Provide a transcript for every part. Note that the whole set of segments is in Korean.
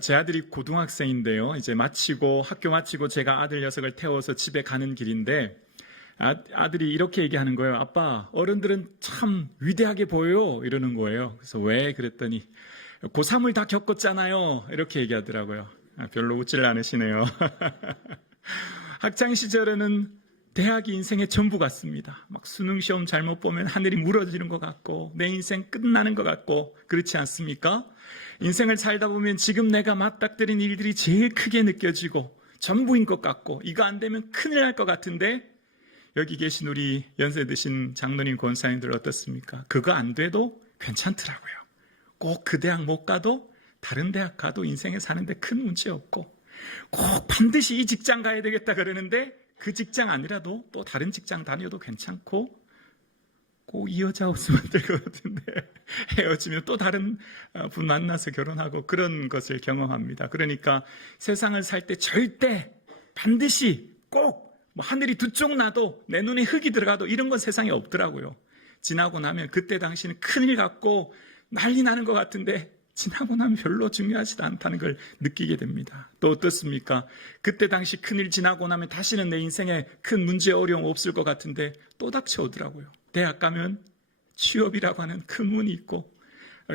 제 아들이 고등학생인데요. 이제 학교 마치고 제가 아들 녀석을 태워서 집에 가는 길인데 아들이 이렇게 얘기하는 거예요. 아빠, 어른들은 참 위대하게 보여요. 이러는 거예요. 그래서 왜? 그랬더니 고3을 다 겪었잖아요. 이렇게 얘기하더라고요. 별로 웃질 않으시네요. 학창 시절에는 대학이 인생의 전부 같습니다. 막 수능 시험 잘못 보면 하늘이 무너지는 것 같고 내 인생 끝나는 것 같고 그렇지 않습니까? 인생을 살다 보면 지금 내가 맞닥뜨린 일들이 제일 크게 느껴지고 전부인 것 같고 이거 안 되면 큰일 날 것 같은데 여기 계신 우리 연세 드신 장로님 권사님들 어떻습니까? 그거 안 돼도 괜찮더라고요. 꼭 그 대학 못 가도 다른 대학 가도 인생에 사는데 큰 문제 없고 꼭 반드시 이 직장 가야 되겠다 그러는데 그 직장 아니라도 또 다른 직장 다녀도 괜찮고 꼭 이 여자 없으면 될 것 같은데 헤어지면 또 다른 분 만나서 결혼하고 그런 것을 경험합니다. 그러니까 세상을 살 때 절대 반드시 꼭 하늘이 두 쪽 나도 내 눈에 흙이 들어가도 이런 건 세상에 없더라고요. 지나고 나면 그때 당시는 큰일 같고 난리 나는 것 같은데 지나고 나면 별로 중요하지도 않다는 걸 느끼게 됩니다. 또 어떻습니까? 그때 당시 큰일 지나고 나면 다시는 내 인생에 큰 문제 어려움 없을 것 같은데 또 닥쳐오더라고요. 대학 가면 취업이라고 하는 큰 문이 있고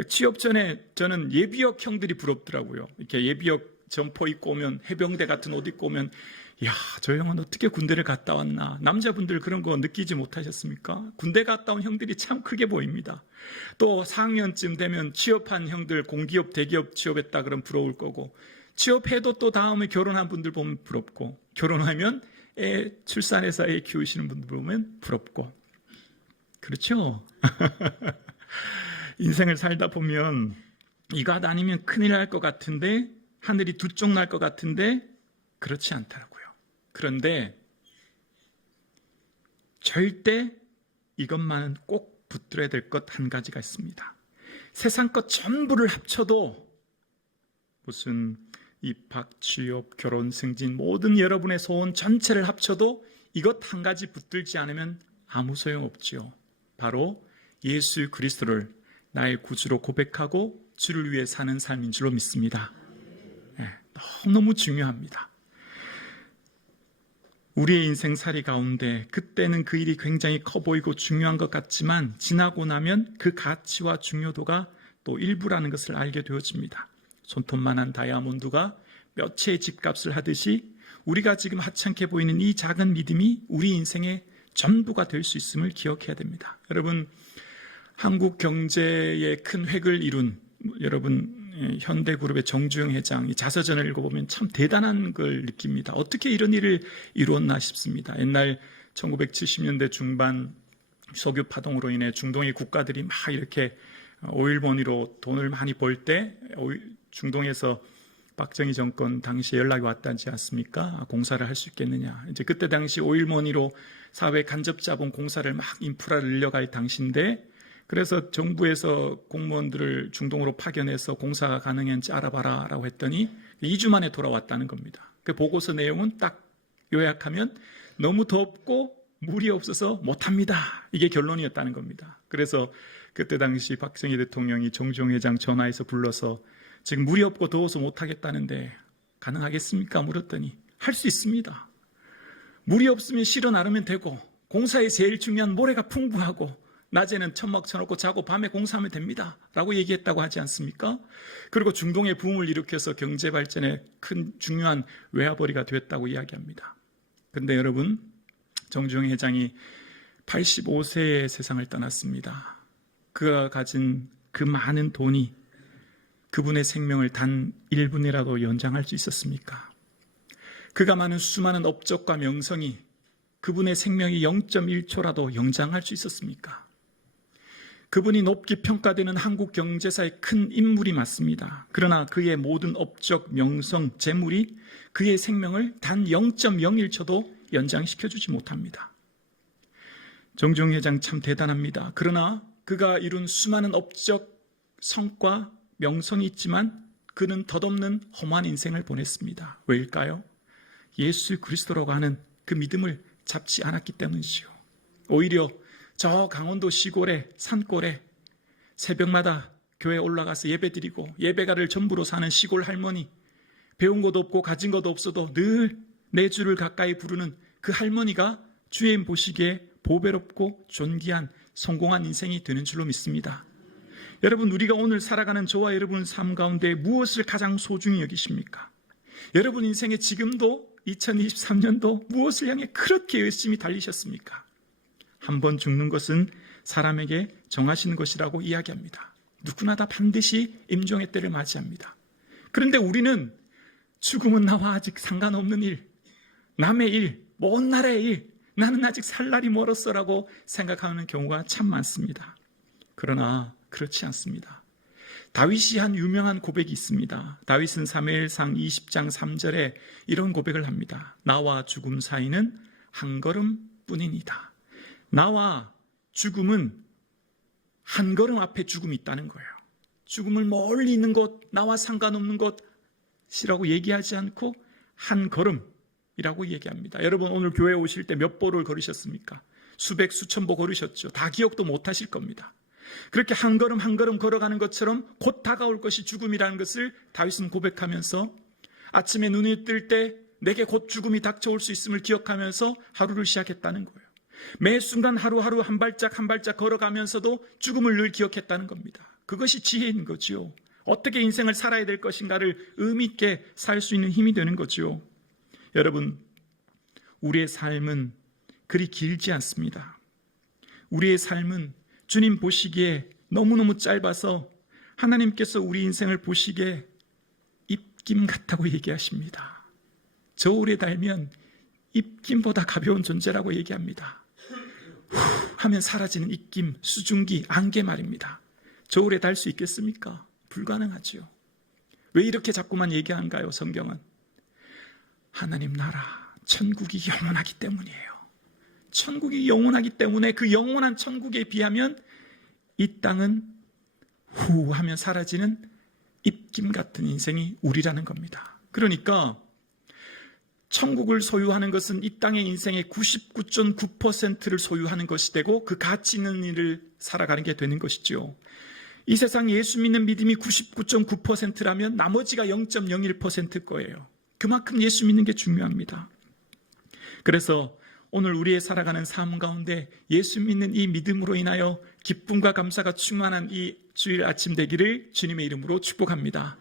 취업 전에 저는 예비역 형들이 부럽더라고요. 이렇게 예비역 점퍼 입고 오면 해병대 같은 옷 입고 오면 야, 저 형은 어떻게 군대를 갔다 왔나. 남자분들 그런 거 느끼지 못하셨습니까? 군대 갔다 온 형들이 참 크게 보입니다. 또 4학년쯤 되면 취업한 형들 공기업 대기업 취업했다 그러면 부러울 거고 취업해도 또 다음에 결혼한 분들 보면 부럽고 결혼하면 출산해서 애 키우시는 분들 보면 부럽고 그렇죠? 인생을 살다 보면 이거 아니면 큰일 날 것 같은데 하늘이 두 쪽 날 것 같은데 그렇지 않더라고요. 그런데 절대 이것만은 꼭 붙들어야 될 것 한 가지가 있습니다. 세상 것 전부를 합쳐도 무슨 입학, 취업, 결혼, 승진 모든 여러분의 소원 전체를 합쳐도 이것 한 가지 붙들지 않으면 아무 소용없지요. 바로 예수 그리스도를 나의 구주로 고백하고 주를 위해 사는 삶인 줄로 믿습니다. 네, 너무너무 중요합니다. 우리의 인생살이 가운데 그때는 그 일이 굉장히 커 보이고 중요한 것 같지만 지나고 나면 그 가치와 중요도가 또 일부라는 것을 알게 되어집니다. 손톱만한 다이아몬드가 몇 채의 집값을 하듯이 우리가 지금 하찮게 보이는 이 작은 믿음이 우리 인생의 전부가 될 수 있음을 기억해야 됩니다. 여러분, 한국 경제의 큰 획을 이룬 여러분 현대그룹의 정주영 회장 자서전을 읽어보면 참 대단한 걸 느낍니다. 어떻게 이런 일을 이루었나 싶습니다. 옛날 1970년대 중반 석유 파동으로 인해 중동의 국가들이 막 이렇게 오일머니로 돈을 많이 벌 때 중동에서 박정희 정권 당시에 연락이 왔다지 않습니까? 공사를 할 수 있겠느냐. 이제 그때 당시 오일머니로 사회 간접 자본 공사를 막 인프라를 늘려갈 당시인데 그래서 정부에서 공무원들을 중동으로 파견해서 공사가 가능한지 알아봐라 라고 했더니 2주 만에 돌아왔다는 겁니다. 그 보고서 내용은 딱 요약하면 너무 덥고 물이 없어서 못합니다. 이게 결론이었다는 겁니다. 그래서 그때 당시 박정희 대통령이 정주영 회장 전화해서 불러서 지금 물이 없고 더워서 못하겠다는데 가능하겠습니까? 물었더니 할 수 있습니다. 물이 없으면 실어 나르면 되고 공사에 제일 중요한 모래가 풍부하고 낮에는 천막 쳐놓고 자고 밤에 공사하면 됩니다 라고 얘기했다고 하지 않습니까? 그리고 중동의 붐을 일으켜서 경제 발전에 큰 중요한 외화벌이가 됐다고 이야기합니다. 그런데 여러분, 정주영 회장이 85세에 세상을 떠났습니다. 그가 가진 그 많은 돈이 그분의 생명을 단 1분이라도 연장할 수 있었습니까? 그가 많은 수많은 업적과 명성이 그분의 생명이 0.1초라도 연장할 수 있었습니까? 그분이 높게 평가되는 한국 경제사의 큰 인물이 맞습니다. 그러나 그의 모든 업적, 명성, 재물이 그의 생명을 단 0.01초도 연장시켜주지 못합니다. 정주영 회장 참 대단합니다. 그러나 그가 이룬 수많은 업적, 성과, 명성이 있지만 그는 덧없는 험한 인생을 보냈습니다. 왜일까요? 예수 그리스도라고 하는 그 믿음을 잡지 않았기 때문이지요. 오히려 저 강원도 시골의 산골에 새벽마다 교회에 올라가서 예배드리고 예배가를 전부로 사는 시골 할머니, 배운 것도 없고 가진 것도 없어도 늘 내 주를 가까이 부르는 그 할머니가 주님 보시기에 보배롭고 존귀한 성공한 인생이 되는 줄로 믿습니다. 여러분, 우리가 오늘 살아가는 저와 여러분 삶 가운데 무엇을 가장 소중히 여기십니까? 여러분 인생에 지금도 2023년도 무엇을 향해 그렇게 열심히 달리셨습니까? 한 번 죽는 것은 사람에게 정하시는 것이라고 이야기합니다. 누구나 다 반드시 임종의 때를 맞이합니다. 그런데 우리는 죽음은 나와 아직 상관없는 일, 남의 일, 먼 나라의 일, 나는 아직 살 날이 멀었어라고 생각하는 경우가 참 많습니다. 그러나 그렇지 않습니다. 다윗이 한 유명한 고백이 있습니다. 다윗은 사무엘상 20장 3절에 이런 고백을 합니다. 나와 죽음 사이는 한 걸음뿐이니이다. 나와 죽음은 한 걸음 앞에 죽음이 있다는 거예요. 죽음을 멀리 있는 것, 나와 상관없는 것이라고 얘기하지 않고 한 걸음이라고 얘기합니다. 여러분 오늘 교회에 오실 때 몇 보를 걸으셨습니까? 수백 수천 보 걸으셨죠. 다 기억도 못 하실 겁니다. 그렇게 한 걸음 한 걸음 걸어가는 것처럼 곧 다가올 것이 죽음이라는 것을 다윗은 고백하면서 아침에 눈이 뜰 때 내게 곧 죽음이 닥쳐올 수 있음을 기억하면서 하루를 시작했다는 거예요. 매 순간 하루하루 한 발짝 한 발짝 걸어가면서도 죽음을 늘 기억했다는 겁니다. 그것이 지혜인 거지요. 어떻게 인생을 살아야 될 것인가를 의미 있게 살 수 있는 힘이 되는 거지요. 여러분, 우리의 삶은 그리 길지 않습니다. 우리의 삶은 주님 보시기에 너무너무 짧아서 하나님께서 우리 인생을 보시기에 입김 같다고 얘기하십니다. 저울에 달면 입김보다 가벼운 존재라고 얘기합니다. 후 하면 사라지는 입김, 수증기, 안개 말입니다. 저울에 달 수 있겠습니까? 불가능하지요. 왜 이렇게 자꾸만 얘기하는가요? 성경은 하나님 나라, 천국이 영원하기 때문이에요. 천국이 영원하기 때문에 그 영원한 천국에 비하면 이 땅은 후 하면 사라지는 입김 같은 인생이 우리라는 겁니다. 그러니까 천국을 소유하는 것은 이 땅의 인생의 99.9%를 소유하는 것이 되고 그 가치 있는 일을 살아가는 게 되는 것이죠. 이 세상 예수 믿는 믿음이 99.9%라면 나머지가 0.01%일 거예요. 그만큼 예수 믿는 게 중요합니다. 그래서 오늘 우리의 살아가는 삶 가운데 예수 믿는 이 믿음으로 인하여 기쁨과 감사가 충만한 이 주일 아침 되기를 주님의 이름으로 축복합니다.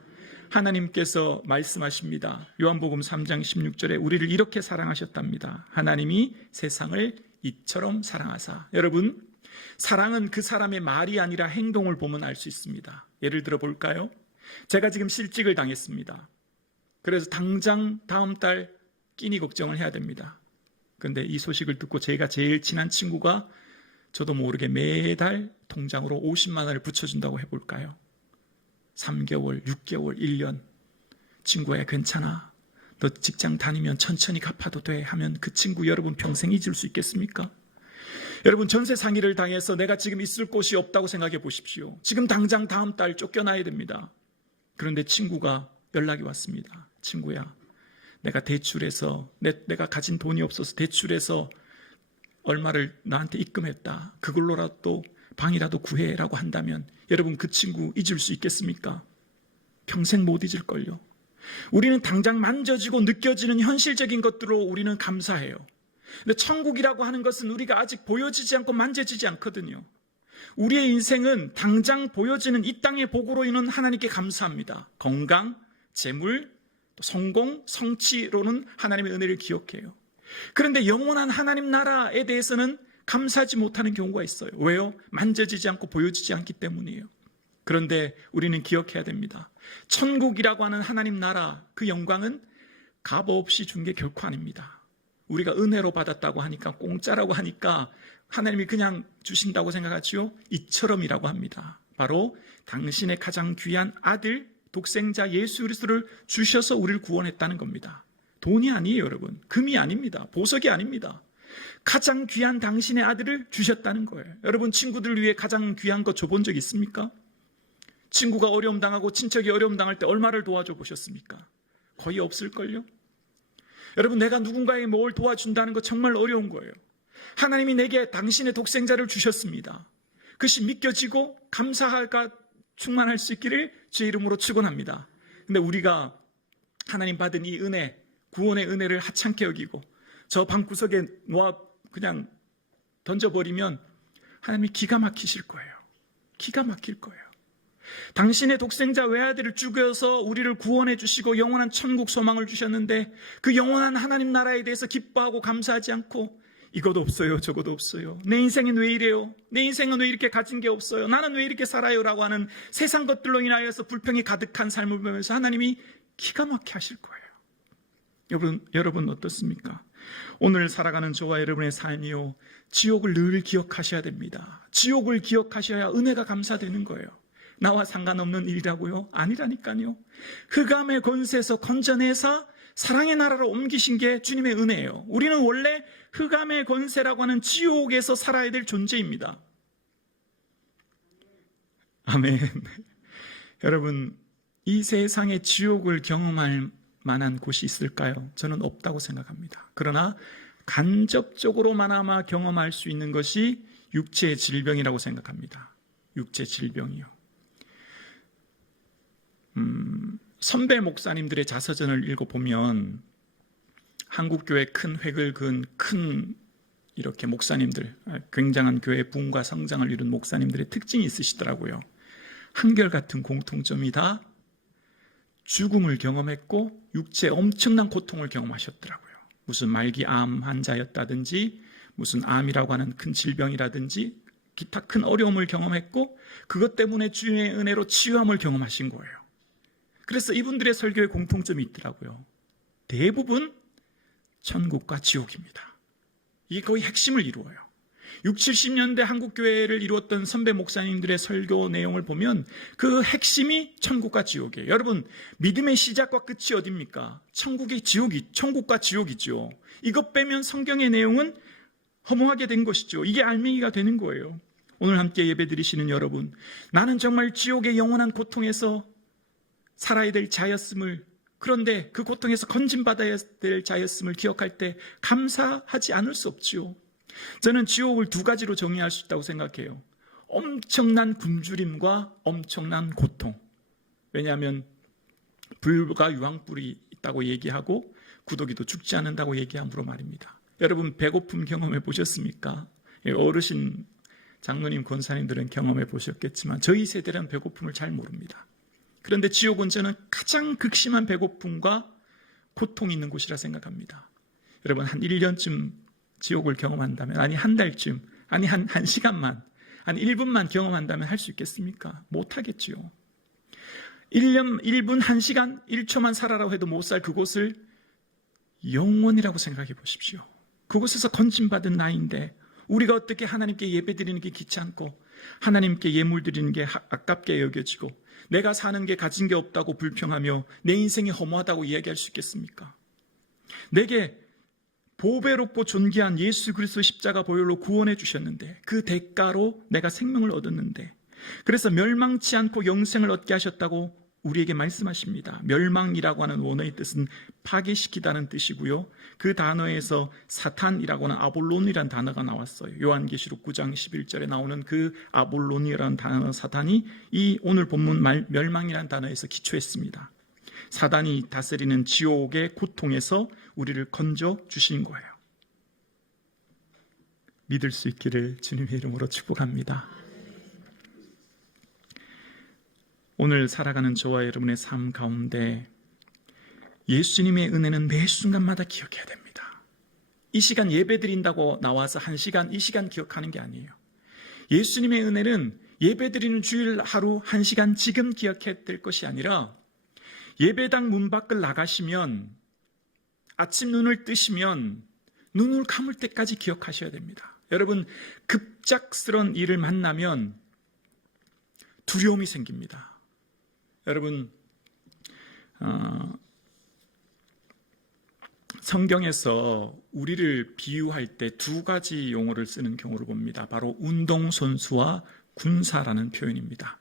하나님께서 말씀하십니다. 요한복음 3장 16절에 우리를 이렇게 사랑하셨답니다. 하나님이 세상을 이처럼 사랑하사. 여러분, 사랑은 그 사람의 말이 아니라 행동을 보면 알 수 있습니다. 예를 들어 볼까요? 제가 지금 실직을 당했습니다. 그래서 당장 다음 달 끼니 걱정을 해야 됩니다. 그런데 이 소식을 듣고 제가 제일 친한 친구가 저도 모르게 매달 통장으로 50만 원을 붙여준다고 해볼까요? 3개월, 6개월, 1년. 친구야 괜찮아. 너 직장 다니면 천천히 갚아도 돼 하면 그 친구 여러분 평생 잊을 수 있겠습니까? 여러분 전세 상의를 당해서 내가 지금 있을 곳이 없다고 생각해 보십시오. 지금 당장 다음 달 쫓겨나야 됩니다. 그런데 친구가 연락이 왔습니다. 친구야, 내가 대출해서 내가 가진 돈이 없어서 대출해서 얼마를 나한테 입금했다. 그걸로라도 방이라도 구해라고 한다면 여러분 그 친구 잊을 수 있겠습니까? 평생 못 잊을걸요. 우리는 당장 만져지고 느껴지는 현실적인 것들로 우리는 감사해요. 근데 천국이라고 하는 것은 우리가 아직 보여지지 않고 만져지지 않거든요. 우리의 인생은 당장 보여지는 이 땅의 복으로 인한 하나님께 감사합니다. 건강, 재물, 성공, 성취로는 하나님의 은혜를 기억해요. 그런데 영원한 하나님 나라에 대해서는 감사하지 못하는 경우가 있어요. 왜요? 만져지지 않고 보여지지 않기 때문이에요. 그런데 우리는 기억해야 됩니다. 천국이라고 하는 하나님 나라, 그 영광은 값없이 준 게 결코 아닙니다. 우리가 은혜로 받았다고 하니까, 공짜라고 하니까 하나님이 그냥 주신다고 생각하지요? 이처럼이라고 합니다. 바로 당신의 가장 귀한 아들, 독생자 예수 그리스도를 주셔서 우리를 구원했다는 겁니다. 돈이 아니에요, 여러분. 금이 아닙니다. 보석이 아닙니다. 가장 귀한 당신의 아들을 주셨다는 거예요. 여러분 친구들 위해 가장 귀한 거 줘본 적 있습니까? 친구가 어려움 당하고 친척이 어려움 당할 때 얼마를 도와줘 보셨습니까? 거의 없을걸요? 여러분 내가 누군가에게 뭘 도와준다는 거 정말 어려운 거예요. 하나님이 내게 당신의 독생자를 주셨습니다. 그것이 믿겨지고 감사가 충만할 수 있기를 주의 이름으로 축원합니다. 근데 우리가 하나님 받은 이 은혜, 구원의 은혜를 하찮게 여기고 저 방구석에 놓아 그냥 던져버리면 하나님이 기가 막히실 거예요. 기가 막힐 거예요. 당신의 독생자 외아들을 죽여서 우리를 구원해 주시고 영원한 천국 소망을 주셨는데 그 영원한 하나님 나라에 대해서 기뻐하고 감사하지 않고 이것도 없어요, 저것도 없어요, 내 인생은 왜 이래요, 내 인생은 왜 이렇게 가진 게 없어요, 나는 왜 이렇게 살아요 라고 하는 세상 것들로 인하여서 불평이 가득한 삶을 보면서 하나님이 기가 막히게 하실 거예요. 여러분 어떻습니까? 오늘 살아가는 저와 여러분의 삶이요, 지옥을 늘 기억하셔야 됩니다. 지옥을 기억하셔야 은혜가 감사되는 거예요. 나와 상관없는 일이라고요? 아니라니까요. 흑암의 권세에서 건져내사 사랑의 나라로 옮기신 게 주님의 은혜예요. 우리는 원래 흑암의 권세라고 하는 지옥에서 살아야 될 존재입니다. 아멘. 여러분, 이 세상에 지옥을 경험할 만한 곳이 있을까요? 저는 없다고 생각합니다. 그러나 간접적으로나마 경험할 수 있는 것이 육체의 질병이라고 생각합니다. 육체 질병이요. 선배 목사님들의 자서전을 읽어보면 한국교회 큰 획을 그은 큰 이렇게 목사님들, 굉장한 교회 부흥과 성장을 이룬 목사님들의 특징이 있으시더라고요. 한결같은 공통점이 다 죽음을 경험했고 육체에 엄청난 고통을 경험하셨더라고요. 무슨 말기암 환자였다든지 무슨 암이라고 하는 큰 질병이라든지 기타 큰 어려움을 경험했고 그것 때문에 주님의 은혜로 치유함을 경험하신 거예요. 그래서 이분들의 설교에 공통점이 있더라고요. 대부분 천국과 지옥입니다. 이게 거의 핵심을 이루어요. 60, 70년대 한국교회를 이루었던 선배 목사님들의 설교 내용을 보면 그 핵심이 천국과 지옥이에요. 여러분, 믿음의 시작과 끝이 어딥니까? 천국과 지옥이죠. 이것 빼면 성경의 내용은 허무하게 된 것이죠. 이게 알맹이가 되는 거예요. 오늘 함께 예배드리시는 여러분, 나는 정말 지옥의 영원한 고통에서 살아야 될 자였음을, 그런데 그 고통에서 건진받아야 될 자였음을 기억할 때 감사하지 않을 수 없지요. 저는 지옥을 두 가지로 정의할 수 있다고 생각해요. 엄청난 굶주림과 엄청난 고통. 왜냐하면 불과 유황불이 있다고 얘기하고 구더기도 죽지 않는다고 얘기함으로 말입니다. 여러분, 배고픔 경험해 보셨습니까? 어르신 장로님 권사님들은 경험해 보셨겠지만 저희 세대는 배고픔을 잘 모릅니다. 그런데 지옥은 저는 가장 극심한 배고픔과 고통이 있는 곳이라 생각합니다. 여러분, 한 1년쯤 지옥을 경험한다면, 아니 한 달쯤, 아니 한 시간만, 아니 1분만 경험한다면 할 수 있겠습니까? 못하겠지요. 1년, 1분, 1시간, 1초만 살아라고 해도 못 살 그곳을 영원이라고 생각해 보십시오. 그곳에서 건진받은 나인데 우리가 어떻게 하나님께 예배드리는 게 귀찮고 하나님께 예물 드리는 게 아깝게 여겨지고 내가 사는 게 가진 게 없다고 불평하며 내 인생이 허무하다고 이야기할 수 있겠습니까? 내게 보배롭고 존귀한 예수 그리스도의 십자가 보혈로 구원해 주셨는데 그 대가로 내가 생명을 얻었는데, 그래서 멸망치 않고 영생을 얻게 하셨다고 우리에게 말씀하십니다. 멸망이라고 하는 원어의 뜻은 파괴시키다는 뜻이고요. 그 단어에서 사탄이라고 하는 아볼론이라는 단어가 나왔어요. 요한계시록 9장 11절에 나오는 그 아볼론이라는 단어, 사탄이 이 오늘 본문 멸망이라는 단어에서 기초했습니다. 사단이 다스리는 지옥의 고통에서 우리를 건져 주신 거예요. 믿을 수 있기를 주님의 이름으로 축복합니다. 오늘 살아가는 저와 여러분의 삶 가운데 예수님의 은혜는 매 순간마다 기억해야 됩니다. 이 시간 예배 드린다고 나와서 1시간, 2시간 기억하는 게 아니에요. 예수님의 은혜는 예배 드리는 주일 하루 1시간 지금 기억해야 될 것이 아니라 예배당 문 밖을 나가시면, 아침 눈을 뜨시면 눈을 감을 때까지 기억하셔야 됩니다. 여러분, 급작스러운 일을 만나면 두려움이 생깁니다. 여러분, 성경에서 우리를 비유할 때 두 가지 용어를 쓰는 경우를 봅니다. 바로 운동선수와 군사라는 표현입니다.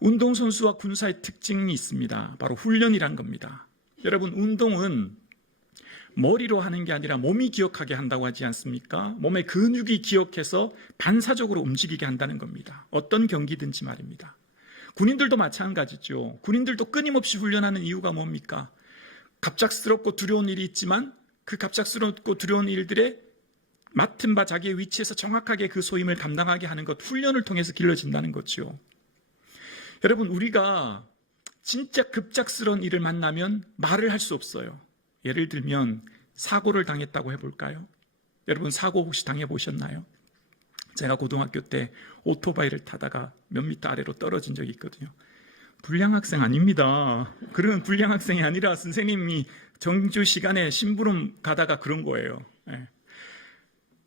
운동선수와 군사의 특징이 있습니다. 바로 훈련이란 겁니다. 여러분, 운동은 머리로 하는 게 아니라 몸이 기억하게 한다고 하지 않습니까? 몸의 근육이 기억해서 반사적으로 움직이게 한다는 겁니다. 어떤 경기든지 말입니다. 군인들도 마찬가지죠. 군인들도 끊임없이 훈련하는 이유가 뭡니까? 갑작스럽고 두려운 일이 있지만 그 갑작스럽고 두려운 일들에 맡은 바 자기의 위치에서 정확하게 그 소임을 감당하게 하는 것, 훈련을 통해서 길러진다는 거죠. 여러분, 우리가 진짜 급작스러운 일을 만나면 말을 할 수 없어요. 예를 들면 사고를 당했다고 해볼까요? 여러분, 사고 혹시 당해보셨나요? 제가 고등학교 때 오토바이를 타다가 몇 미터 아래로 떨어진 적이 있거든요. 불량 학생 아닙니다. 그런 불량 학생이 아니라 선생님이 정주 시간에 심부름 가다가 그런 거예요.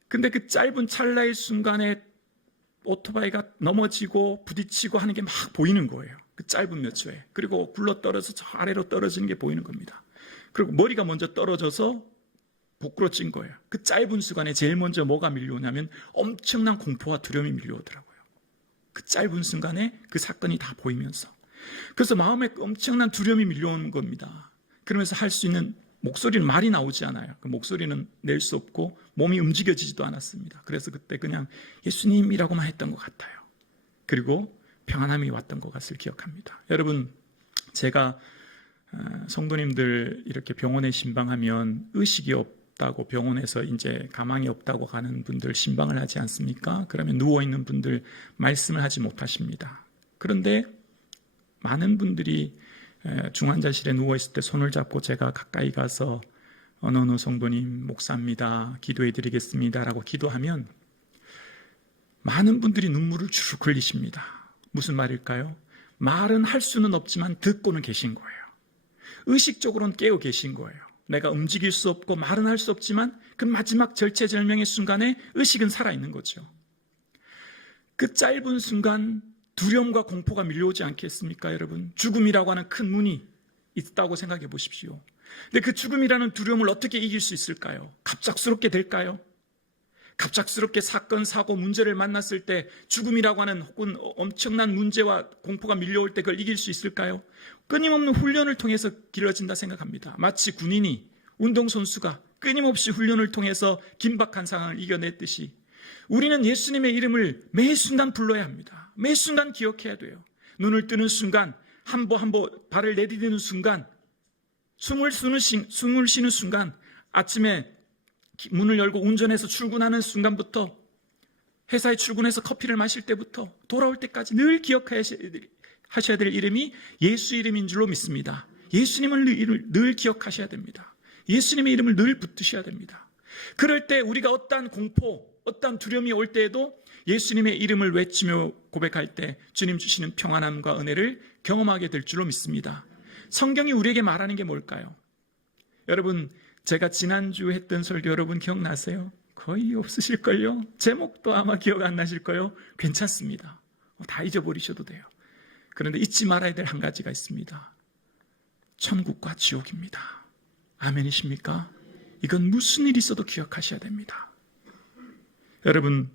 근데 그 짧은 찰나의 순간에 오토바이가 넘어지고 부딪히고 하는 게 막 보이는 거예요. 그 짧은 몇 초에. 그리고 굴러떨어져서 저 아래로 떨어지는 게 보이는 겁니다. 그리고 머리가 먼저 떨어져서 복구로 찐 거예요. 그 짧은 순간에 제일 먼저 뭐가 밀려오냐면 엄청난 공포와 두려움이 밀려오더라고요. 그 짧은 순간에 그 사건이 다 보이면서. 그래서 마음에 엄청난 두려움이 밀려오는 겁니다. 그러면서 할 수 있는 목소리는 말이 나오지 않아요. 그 목소리는 낼 수 없고 몸이 움직여지지도 않았습니다. 그래서 그때 그냥 예수님이라고만 했던 것 같아요. 그리고 평안함이 왔던 것 같을 기억합니다. 여러분, 제가 성도님들 이렇게 병원에 신방하면 의식이 없다고 병원에서 이제 가망이 없다고 가는 분들 신방을 하지 않습니까? 그러면 누워있는 분들 말씀을 하지 못하십니다. 그런데 많은 분들이 중환자실에 누워있을 때 손을 잡고 제가 가까이 가서 어느 성도님 목사입니다. 기도해 드리겠습니다. 라고 기도하면 많은 분들이 눈물을 주르륵 흘리십니다. 무슨 말일까요? 말은 할 수는 없지만 듣고는 계신 거예요. 의식적으로는 깨어 계신 거예요. 내가 움직일 수 없고 말은 할 수 없지만 그 마지막 절체절명의 순간에 의식은 살아있는 거죠. 그 짧은 순간 두려움과 공포가 밀려오지 않겠습니까, 여러분? 죽음이라고 하는 큰 문이 있다고 생각해 보십시오. 근데 그 죽음이라는 두려움을 어떻게 이길 수 있을까요? 갑작스럽게 될까요? 갑작스럽게 사건, 사고, 문제를 만났을 때 죽음이라고 하는 혹은 엄청난 문제와 공포가 밀려올 때 그걸 이길 수 있을까요? 끊임없는 훈련을 통해서 길러진다 생각합니다. 마치 군인이, 운동선수가 끊임없이 훈련을 통해서 긴박한 상황을 이겨냈듯이 우리는 예수님의 이름을 매 순간 불러야 합니다. 매 순간 기억해야 돼요. 눈을 뜨는 순간, 한 보 한 보 발을 내디디는 순간, 숨을 쉬는 순간, 아침에 문을 열고 운전해서 출근하는 순간부터, 회사에 출근해서 커피를 마실 때부터 돌아올 때까지 늘 기억하셔야 될 이름이 예수 이름인 줄로 믿습니다. 예수님을 늘 기억하셔야 됩니다. 예수님의 이름을 늘 붙드셔야 됩니다. 그럴 때 우리가 어떠한 공포, 어떠한 두려움이 올 때에도 예수님의 이름을 외치며 고백할 때 주님 주시는 평안함과 은혜를 경험하게 될 줄로 믿습니다. 성경이 우리에게 말하는 게 뭘까요? 여러분, 제가 지난주 했던 설교 여러분 기억나세요? 거의 없으실걸요? 제목도 아마 기억 안 나실걸요? 괜찮습니다. 다 잊어버리셔도 돼요. 그런데 잊지 말아야 될 한 가지가 있습니다. 천국과 지옥입니다. 아멘이십니까? 이건 무슨 일이 있어도 기억하셔야 됩니다. 여러분,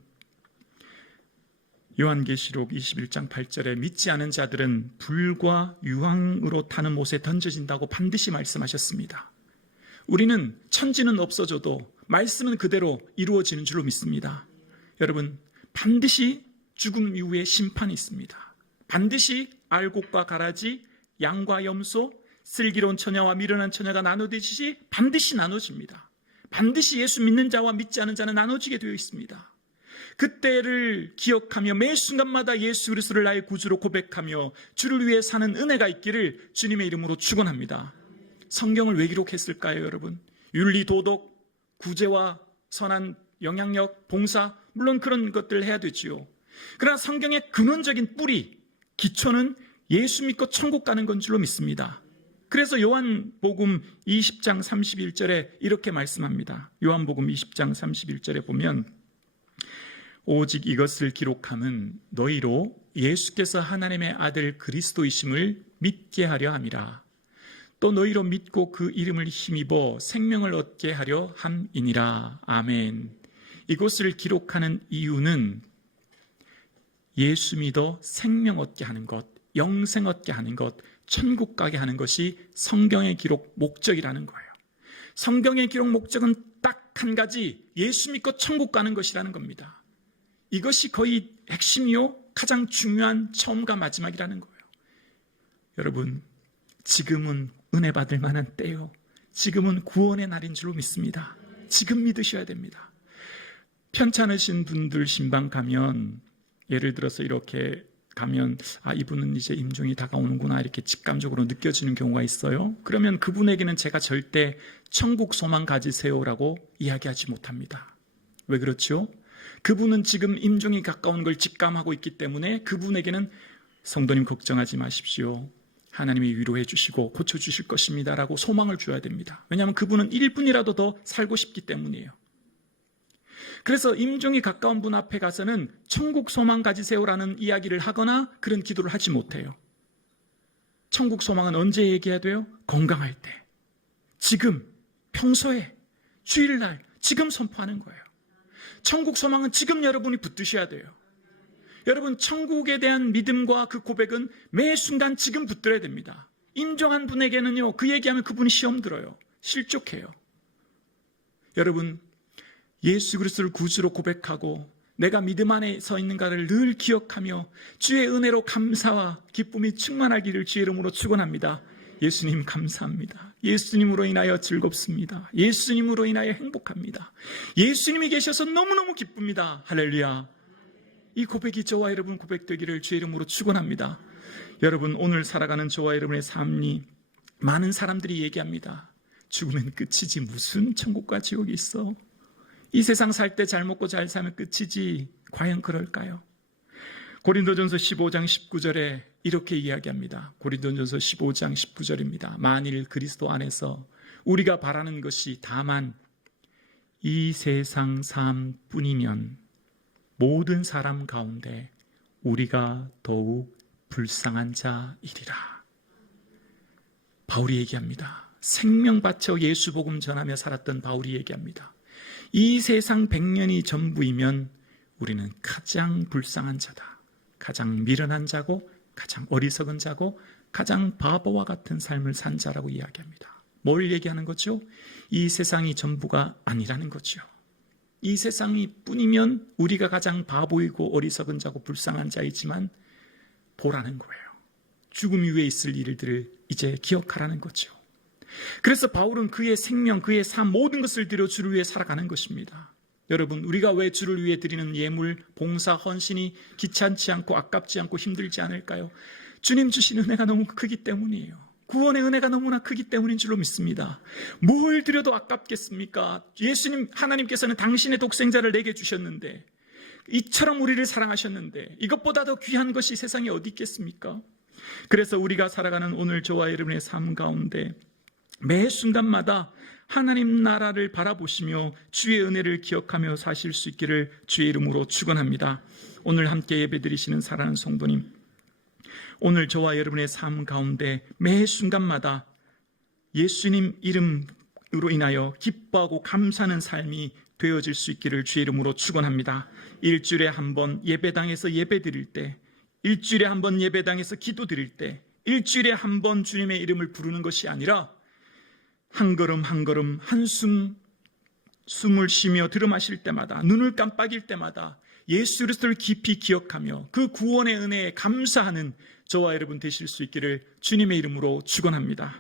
요한계시록 21장 8절에 믿지 않은 자들은 불과 유황으로 타는 못에 던져진다고 반드시 말씀하셨습니다. 우리는 천지는 없어져도 말씀은 그대로 이루어지는 줄로 믿습니다. 여러분, 반드시 죽음 이후에 심판이 있습니다. 반드시 알곡과 가라지, 양과 염소, 슬기로운 처녀와 미련한 처녀가 나눠지듯이 반드시 나눠집니다. 반드시 예수 믿는 자와 믿지 않은 자는 나눠지게 되어 있습니다. 그때를 기억하며 매 순간마다 예수 그리스도를 나의 구주로 고백하며 주를 위해 사는 은혜가 있기를 주님의 이름으로 축원합니다. 성경을 왜 기록했을까요, 여러분? 윤리, 도덕, 구제와 선한 영향력, 봉사, 물론 그런 것들을 해야 되지요. 그러나 성경의 근원적인 뿌리, 기초는 예수 믿고 천국 가는 건 줄로 믿습니다. 그래서 요한복음 20장 31절에 이렇게 말씀합니다. 요한복음 20장 31절에 보면 오직 이것을 기록함은 너희로 예수께서 하나님의 아들 그리스도이심을 믿게 하려 함이라. 또 너희로 믿고 그 이름을 힘입어 생명을 얻게 하려 함이니라. 아멘. 이것을 기록하는 이유는 예수 믿어 생명 얻게 하는 것, 영생 얻게 하는 것, 천국 가게 하는 것이 성경의 기록 목적이라는 거예요. 성경의 기록 목적은 딱 한 가지, 예수 믿고 천국 가는 것이라는 겁니다. 이것이 거의 핵심이요, 가장 중요한 처음과 마지막이라는 거예요. 여러분, 지금은 은혜 받을 만한 때요. 지금은 구원의 날인 줄로 믿습니다. 지금 믿으셔야 됩니다. 편찮으신 분들 신방 가면, 예를 들어서 이렇게 가면 이분은 이제 임종이 다가오는구나 이렇게 직감적으로 느껴지는 경우가 있어요. 그러면 그분에게는 제가 절대 천국 소망 가지세요라고 이야기하지 못합니다. 왜 그렇죠? 그분은 지금 임종이 가까운 걸 직감하고 있기 때문에 그분에게는 성도님 걱정하지 마십시오. 하나님이 위로해 주시고 고쳐주실 것입니다 라고 소망을 줘야 됩니다. 왜냐하면 그분은 1분이라도 더 살고 싶기 때문이에요. 그래서 임종이 가까운 분 앞에 가서는 천국 소망 가지세요라는 이야기를 하거나 그런 기도를 하지 못해요. 천국 소망은 언제 얘기해야 돼요? 건강할 때, 지금, 평소에, 주일날, 지금 선포하는 거예요. 천국 소망은 지금 여러분이 붙드셔야 돼요. 여러분, 천국에 대한 믿음과 그 고백은 매 순간 지금 붙들어야 됩니다. 임종한 분에게는요, 그 얘기하면 그분이 시험 들어요. 실족해요. 여러분, 예수 그리스도를 구주로 고백하고 내가 믿음 안에 서 있는가를 늘 기억하며 주의 은혜로 감사와 기쁨이 충만하기를 주의 이름으로 축원합니다. 예수님 감사합니다. 예수님으로 인하여 즐겁습니다. 예수님으로 인하여 행복합니다. 예수님이 계셔서 너무너무 기쁩니다. 할렐루야. 이 고백이 저와 여러분 고백되기를 주의 이름으로 축원합니다. 여러분, 오늘 살아가는 저와 여러분의 삶이 많은 사람들이 얘기합니다. 죽으면 끝이지 무슨 천국과 지옥이 있어. 이 세상 살 때 잘 먹고 잘 사면 끝이지. 과연 그럴까요? 고린도전서 15장 19절에 이렇게 이야기합니다. 고린도전서 15장 19절입니다. 만일 그리스도 안에서 우리가 바라는 것이 다만 이 세상 삶뿐이면 모든 사람 가운데 우리가 더욱 불쌍한 자이리라. 바울이 얘기합니다. 생명 바쳐 예수 복음 전하며 살았던 바울이 얘기합니다. 이 세상 100년이 전부이면 우리는 가장 불쌍한 자다. 가장 미련한 자고 가장 어리석은 자고 가장 바보와 같은 삶을 산 자라고 이야기합니다. 뭘 얘기하는 거죠? 이 세상이 전부가 아니라는 거죠. 이 세상이 뿐이면 우리가 가장 바보이고 어리석은 자고 불쌍한 자이지만 보라는 거예요. 죽음 이후에 있을 일들을 이제 기억하라는 거죠. 그래서 바울은 그의 생명, 그의 삶 모든 것을 들여 주를 위해 살아가는 것입니다. 여러분, 우리가 왜 주를 위해 드리는 예물, 봉사, 헌신이 귀찮지 않고 아깝지 않고 힘들지 않을까요? 주님 주신 은혜가 너무 크기 때문이에요. 구원의 은혜가 너무나 크기 때문인 줄로 믿습니다. 뭘 드려도 아깝겠습니까? 예수님, 하나님께서는 당신의 독생자를 내게 주셨는데, 이처럼 우리를 사랑하셨는데 이것보다 더 귀한 것이 세상에 어디 있겠습니까? 그래서 우리가 살아가는 오늘 저와 여러분의 삶 가운데 매 순간마다 하나님 나라를 바라보시며 주의 은혜를 기억하며 사실 수 있기를 주의 이름으로 축원합니다. 오늘 함께 예배드리시는 사랑하는 성도님, 오늘 저와 여러분의 삶 가운데 매 순간마다 예수님 이름으로 인하여 기뻐하고 감사하는 삶이 되어질 수 있기를 주의 이름으로 축원합니다. 일주일에 한 번 예배당에서 예배드릴 때, 일주일에 한 번 예배당에서 기도드릴 때, 일주일에 한 번 주님의 이름을 부르는 것이 아니라 한 걸음 한 걸음 한숨 숨을 쉬며 들이마실 때마다, 눈을 깜빡일 때마다 예수 그리스도를 깊이 기억하며 그 구원의 은혜에 감사하는 저와 여러분 되실 수 있기를 주님의 이름으로 축원합니다.